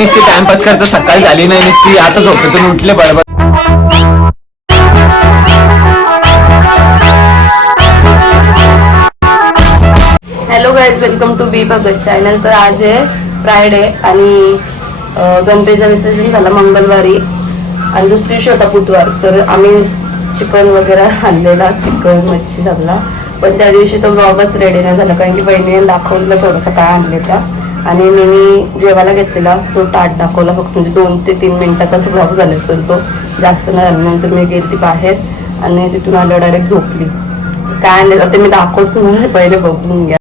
नुसती टाइमपास करतो सकाळी झाली नाही नुसती आता झोपेतून उठले बरोबर. Hello guys welcome to B Bhagat channel तर आज आहे फ्रायडे आणि अं, गणपतीचं विसर्जन झालं मंगळवारी आणि दुसरी दिवशी होता बुधवार. तर आम्ही चिकन वगैरे आणलेला चिकन मच्छी झाला पण त्या दिवशी तो ब्लॉगच रेडी नाही झाला कारण की बहिणीने दाखवलं थोडंसं काय आणले त्या. आणि मी जेवायला घेतलेला तो ताट दाखवला फक्त म्हणजे दोन ते तीन मिनिटाचाच ब्लॉक झाला असेल तो. जास्त नाही झाला नंतर मी गेली बाहेर आणि तिथून आलं डायरेक्ट झोपली. काय आणलेलं ते मी दाखवतो तुम्हाला पहिले बघून घ्या.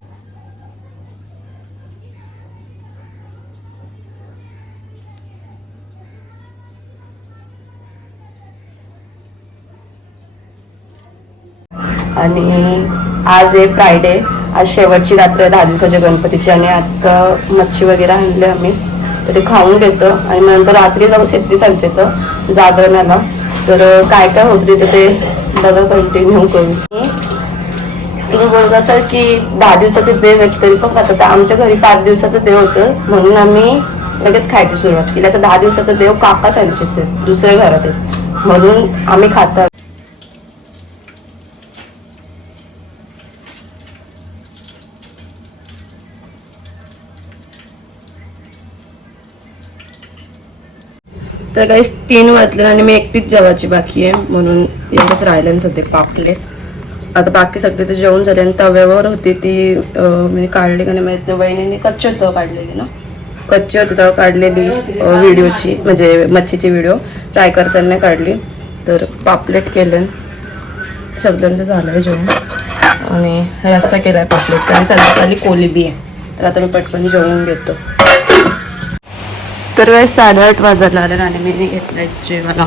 आणि आज आहे फ्रायडे आज शेवटची रात्र दहा दिवसाच्या गणपतीची आणि आता मच्छी वगैरे आणले आम्ही. तर ते खाऊन घेतो. आणि मग नंतर रात्री जाऊ शेती सांगते जागरणाला तर काय काय होत तिथं ते बघा कंटिन्यू करू. तुम्ही बोलत असाल की दहा दिवसाचे देव एक तरी पण खातात तर आमच्या घरी पाच दिवसाचं देव होतं. म्हणून आम्ही लगेच खायची सुरुवात केली. आता दहा दिवसाचं देव काका सांगचे ते दुसऱ्या घरात आहेत. म्हणून आम्ही खातात तर काही तीन वाजले आणि मी एकटीच जेवायची बाकी आहे म्हणून एवढंच राहिलं सध्या पापले आता बाकी सगळे ते जेवण झाले आणि तव्यावर होती ती म्हणजे मी काढली का नाही माहीत नाही. वहिनीने कच्चे तव हो काढलेली ना? कच्ची होती तेव्हा काढलेली व्हिडिओची म्हणजे मच्छीची व्हिडिओ. ट्राय करताना काढली. तर पापलेट केलं. सगळ्यांचं झालं आहे जेवण. आणि रस्ता केला आहे पापलेटचा आणि संध्याकाळी कोलिबी आहे. तर आता मी पटकन जेवून घेतो. तर वेळेस साडेआठ वाजायला आले आणि मी घेतलं जेवायला.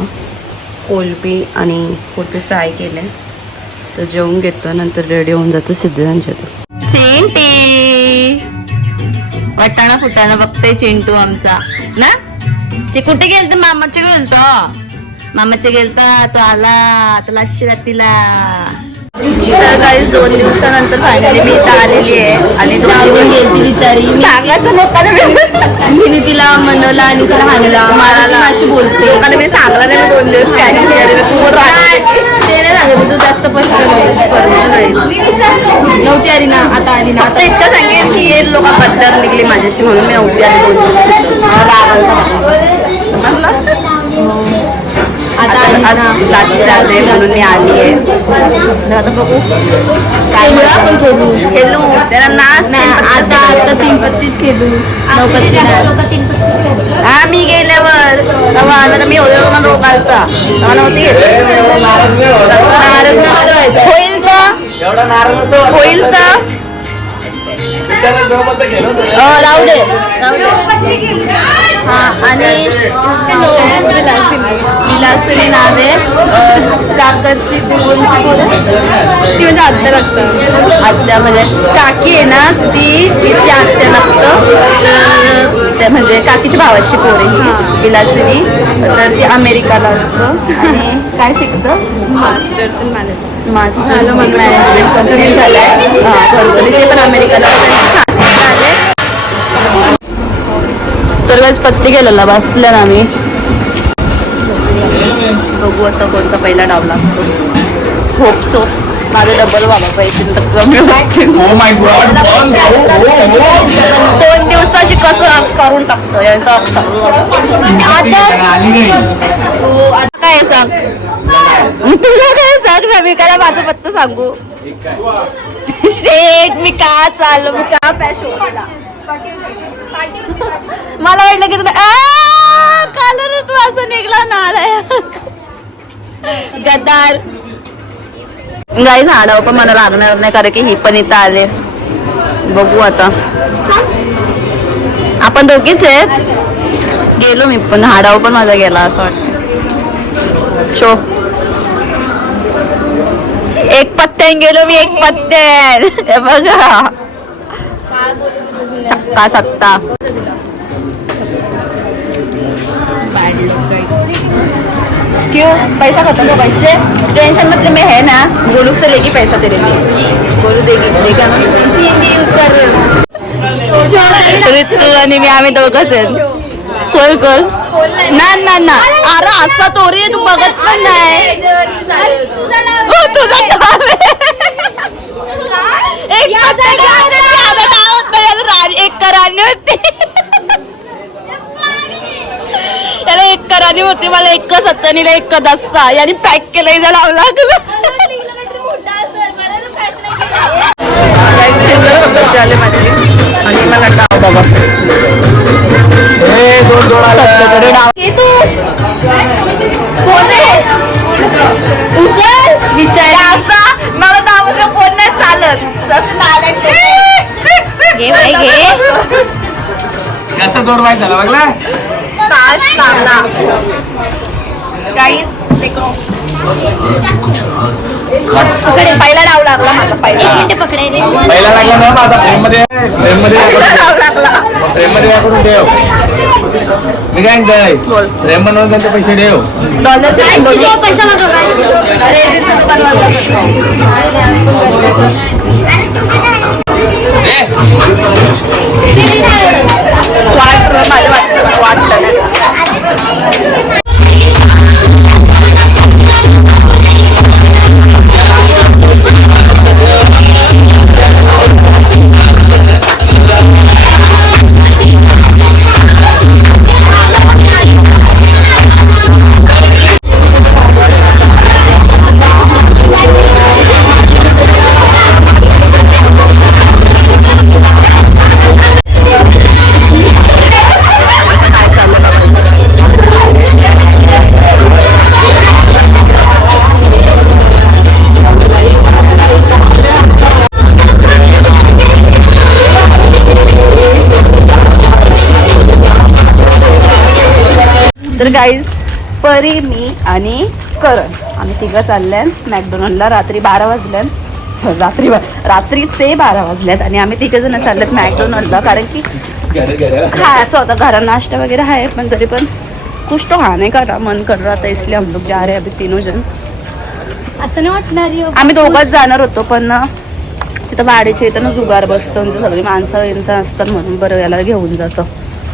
कोलबी आणि कोलपी फ्राय केले तर जेवून घेतो नंतर रेडी होऊन जातो सिद्धांच्या चिंटी! वाटाणा फुटाणा बघते चिंटू आमचा. ना? ते कुठे गेलत? मामाचे गेलतो. मामाचे गेलता तो आला. तुला. शिरातीला तर काही दोन दिवसानंतर फायनली मी इथं आलेली आहे. आणि दोन जाऊन दिवस गेलती बिचारी. मी सांगायचं लोकांना मी. तिला म्हणलं आणि तिला हाणला मला अशी बोलते. लोकांना मी सांगला नाही मी दोन दिवस काय. तू. ते नाही सांगत तू जास्त पर्सनल नव्हती आली ना आता आली ना. आता इतकं सांगेन की हे लोक बद्दल निघली माझ्याशी म्हणून मी नव्हती आली. दोन दिवस. मला आज लास्ट म्हणून मी आली आहे. तर आता बघू. काय आपण खेळू. खेळू. त्याला नाच नाही आता आता तीन पत्तीच खेळू नऊ पत्ती नाही. हा मी गेल्यावर. तेव्हा आता मी होते मला रोग आलता. होईल का होईल का राहू दे. राहू दे. हा आणि विलासिनी नाव काकाची ती म्हणजे आत्या लागतं आत्या म्हणजे काकी आहे ना ती तिची आत्या लागतं तर ते म्हणजे काकीच्या भावाची पोर आहे ही, विलासिनी तर ती अमेरिकाला असतं. आणि काय शिकतं? Masters in management masters in management complete झालं आहे कन्सोलीचे पण अमेरिकाला सर्वच पत्ती गेलेला बसल्या ना आम्ही बघू आता कोणता पहिला डाव लागतो होप सो माझं डबल वापर तर कमी. Oh. Oh, oh. दोन दिवसाची कसं आज करून टाकतो याचा. हो, आता काय सांग तुला काय सांग ना मी काय माझं पत्ता सांगू शेट मी का चाललो मी का पॅश मला वाटलं की तुला आ, तू असं निघला नाराय गद्दार. गाई झाडावर पण मला लागणार नाही कारण की ही पण इथं आले. बघू आता. आपण दोघीच आहेत. गेलो मी पण. हाडाव पण माझा गेला असं वाटतं शो एक पत्त्यान गेलो मी एक पत्त्यान. बघा. का सकता क्यों पैसा खत्म हो पैसे. टेंशन मतलब में है ना? गोलू से लेगी पैसा तेरे लिए. गोलू देगी देगा ना? हिंदी यूज कर रहे हो? ऋतू आणि मी आम्ही दोघंच आहेत खोल खोल ना ना ना. अरे असा तोरी तू बघत पण नाही. हो, तुझं. एक एक होती. त्याला एक कराणी होती मला एक सत्तानीला एक दस्ता याने पॅक केलं जर लावला लागलं आले माझे आणि मला डाव. बाबा ए, दोन दोन आले. सत्याकडे डाव कोण आहे? उचल विचार. मला डावलं कोण नाही चालत. घे बाई घे कसा जोड माहीत झाला बघला? पहिला डाव लागला माझा पहिला. पहिला लागला ना माझा फ्रेममध्ये फ्रेममध्ये डाव लागला. फ्रेममध्ये वापरून ठेव. मी काय म्हणतोय? फ्रेम बनवून त्यांचे पैसे ठेव. डॉलरचे पैसा अरे. वाटलं माझ्या वाटलं वाटलं तर गाईज परी मी आणि करण. आम्ही तिघं चालल्यान मॅकडोनल्डला रात्री बारा वाजल्यान रात्री रात्रीचे बारा वाजल्यात आणि आम्ही तिघं जण चालल्यात मॅकडोनल्डला. कारण की खायचं होता घरा नाश्ता वगैरे आहे पण तरी पण कुछ तो खाने का मन कर रहा था इसलिए हम लोग जा रहे हैं अभी तीनों जण. असं नाही वाटणार आम्ही दोघंच जाणार होतो पण ना तिथं वाडीच्या इथं ना जुगार बसतं ते सगळी माणसं विणसं असतात म्हणून बरं याला घेऊन जातं.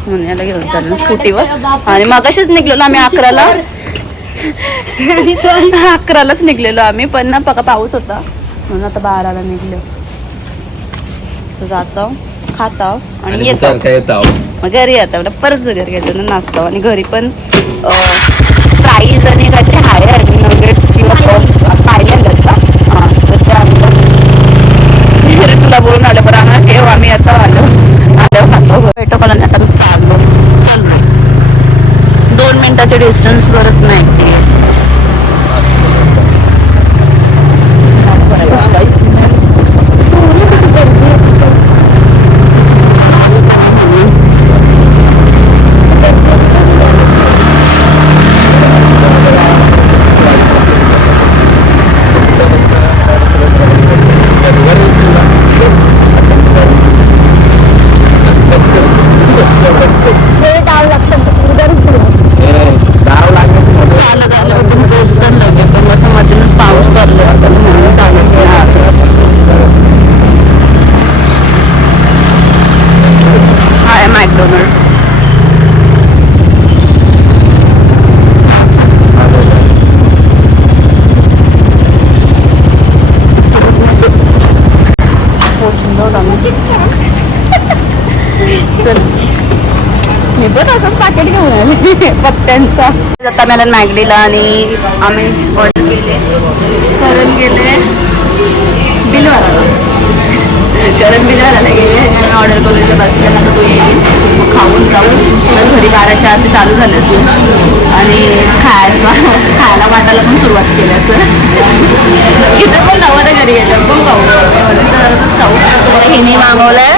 म्हणून याला घेऊन चाललं स्कूटीवर. आणि मग असेच निघलेलो आम्ही अकराला. अकरालाच निघलेलो आम्ही पण ना पका पाऊस होता. म्हणून आता बाराला निघलो. जातो खातो आणि येतो. मग घरी येतो परत घरी येतो ना नाचतो आणि घरी पण प्राईज आणि काहीतरी आणि नगेट्स किंवा का हां तर तुला बोलून आलं पण आम्हाला ठेव आम्ही आता आलो आलो खातो भेटो पण आणि आता मी चाललो चाललोय दोन मिनिटाच्या डिस्टन्सवरच माहिती आहे पत्त्यांचा जाता मला मॅगडीला आणि आम्ही ऑर्डर केले. करण गेले. बिलवाला. करण बिलवाला गेले. आणि ऑर्डर करून बसले तर तो येईल. मग खाऊन जाऊ. तर घरी बाराच्या आधी चालू झालं असं. आणि खायचा खायला वाटायला पण सुरुवात केली असं. इथं पण आता घरी गेलं पण खाऊ खाऊ हिने मागवलंय.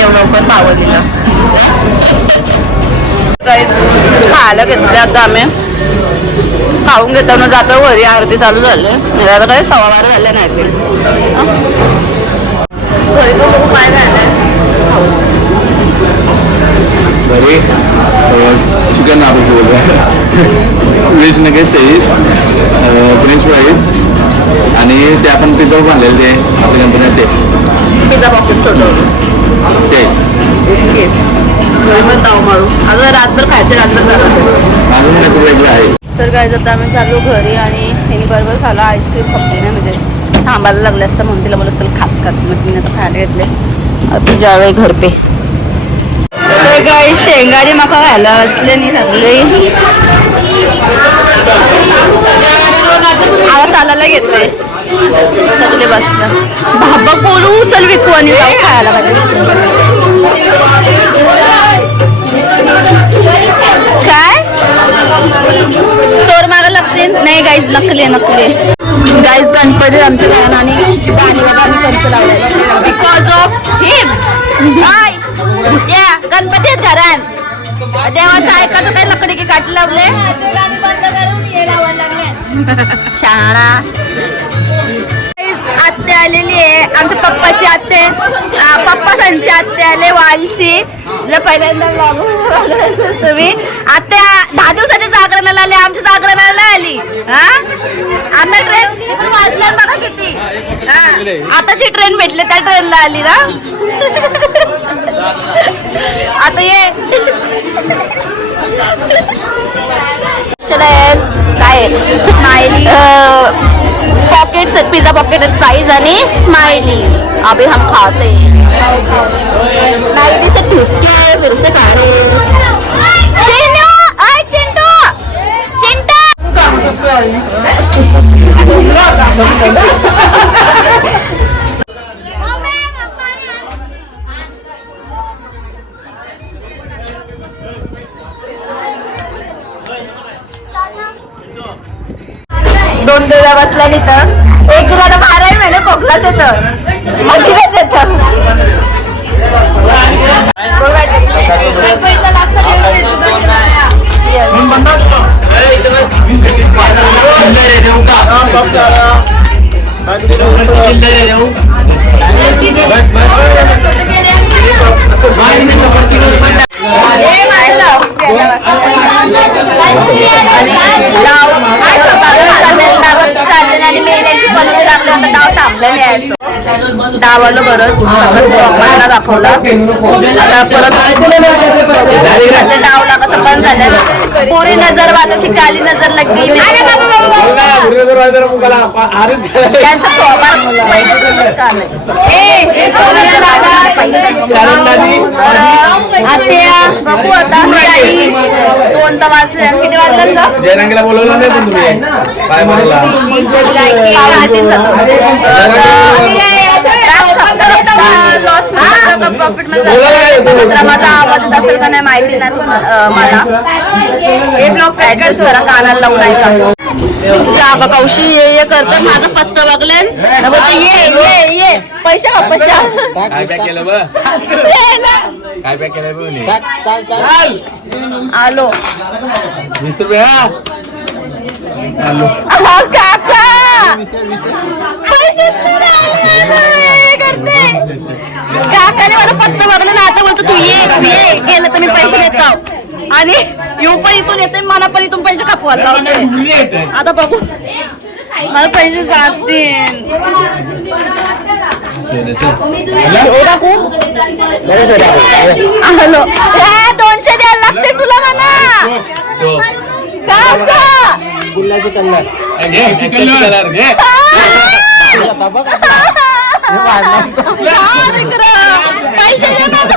देव लवकर पावलेलं काहीच खायला घेतले आता आम्ही खाऊन घेताना जातो घरी आरती चालू झाले. आता काही सव्वा बारा झाले नाही ते. घरी तो बघू काय झालंय. घरी चिकन आपण व्हेज फ्रेंच फ्राईज आणि ते आपण पिझ्झा बांधलेले ते आपल्या कंपनीत ते पिझ्झा बॉक्स छोटं ताव मारू अजून रातभर खायचे रातभर चालायचं. तर काय आता आम्ही चाललो घरी आणि तिने बरोबर खाला आईस्क्रीम खपली नाही म्हणजे थांबायला लागले असतं म्हणून तिला बोलत चल खात खात. मग तिने आता खायला घेतले. ती ज्यावेळी घर पे तर काय शेंगाडी माका खायला असले नाही सगळे आता तालाला घेतले. सगळे बसलं. बाबा बोलू चल विकू आणि जाऊ खायला काय? चोर मारा लागते नाही गाईज नकली नकली गाईज गणपती आमच्या घरात आणि गाणी बाबा आम्ही खर्च लावला बिकॉज ऑफ हिम हाय या गणपती घरात देवाचं ऐकायचं काही लकडी की काठी लावले? शाळा आत्या आलेली आहे. आमच्या पप्पाची आत्या आ, पप्पा सांची आत्या आले वालची. पहिल्यांदा तुम्ही. आत्या दहा दिवसाच्या जागरणाला आली आमच्या जागरणाला आली हा आता ट्रेन वाजल्या बघा किती. हा आताची ट्रेन भेटली त्या ट्रेनला आली ना. आता ये. काय स्माइली पॉकेट्स आहेत पिझ्झा पॉकेट आहेत प्राइस आणि स्माइली अभी हम खाते हैं। मैगी से ठुसके फिर से खा रहे हैं। दोन दिवसा बसल्या तिथं एक दिला तर बाराही महिने खोकलाच येतं. मधीलच येतं. आणि मेल्यांची बनवून लागले आता डाव थांबलं न्यायचं डाव आलं बरंच सगळं दाखवला आता परत डाव लागा सगळं झालं पुरी नजर वालो की काली नजर लगी त्यांचा स्वभाव पहिल्यापासूनच काल आहे. आत्या बघू आता दोन वाजले किती वाजले जयरंगीला बोलवलं नाही पण तुम्ही काय बोलला माझा आवाज येत असेल का नाही माहिती नाही मला हे ब्लॉग ऍड्रेस करा कानाला लावून ऐका जागा पावशी ये ये करते माझा पत्ता बघले बोलते ये ये ये. पैसे का पैसा काय पॅक केलं बघ? ये ना. काय पॅक केलं बघ म्हणे. आलो. वीस रुपये हा? काका. पैसे करते. काकाने मला पत्ता बघला ना आता बोलतो तू ये तू ये गेलं तर मी पैसे देतो आणि येऊ पण इथून येते मला पण इथून पैसे कापवायला लावले आता बघू. मला पैसे जातील. आलो ए, दोनशे द्यायला लागते तुला म्हणा. कलर. पैसे दे मला.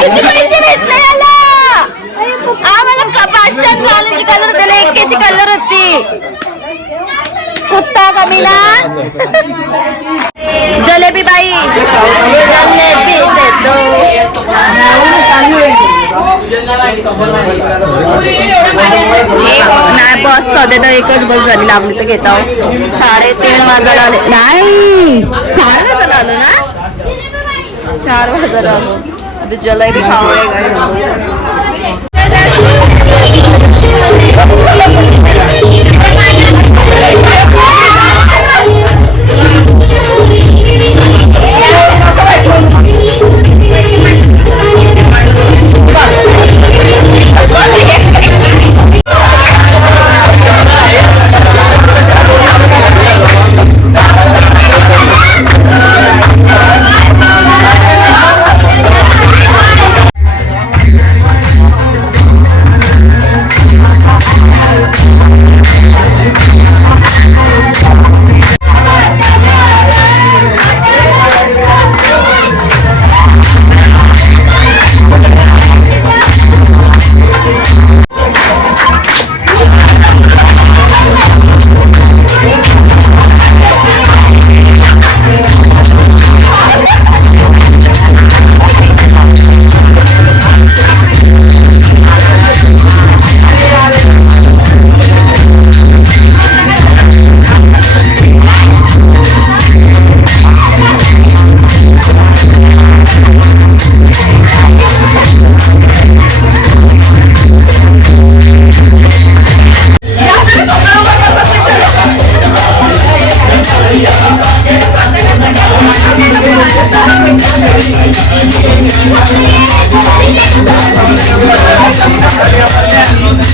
किती पैसे भेटले याला. आम्हाला पाचशे लालची कलर दिले एक्केची कलर होती. कुत्ता कमीना जलेबी बाई. नाही बस सध्या तर एकच बस झाली. लागली तर घेता साडेतीन वाजायला आले. नाही चार वाजायला आलो ना? चार वाजायला आलो. जलेबी खाओगे इथं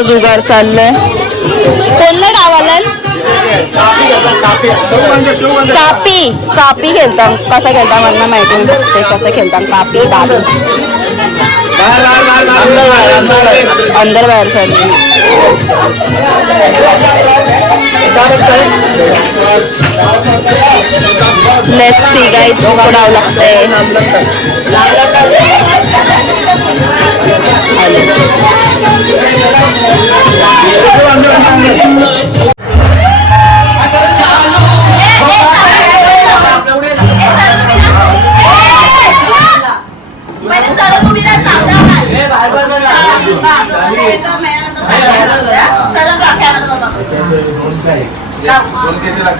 यांचा जुगार चाललाय. कोणत्या गावाला कापी. कापी खेळतात कसा खेळता मला माहिती नाही. ते कसं खेळतात कापी दाबी अंदर बाहेर चालली लेट्स सी गाईज सोडावं लागतंय.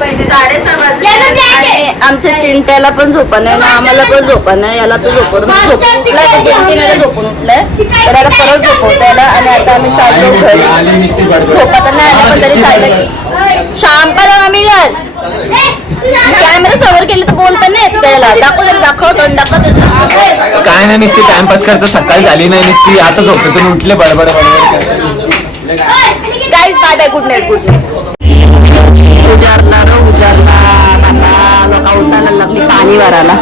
साडेसहा वाजले आणि आमच्या चिंट्याला पण झोपा नाही ना. आम्हाला पण झोपा नाही याला तर झोपवतो म्हणजे झोपून उठलाय तर याला परत झोपवतो याला आणि आता आम्ही चाललो घरी. झोपा तर नाही. आला पण तरी चाललं. शाम पर आम्ही घर. कॅमेरा समोर केले तर बोलता नाही येत त्याला. दाखव त्याला. दाखव तोंड दाखव त्याचं. काय नाही नुसती टाइमपास करतो. सकाळी झाली नाही नुसती आता झोपेतून उठले बडबड बडबड guys bye bye good night good night उजारला र उजारला. बाबा लोका उठायला लागली पाणी भरायला.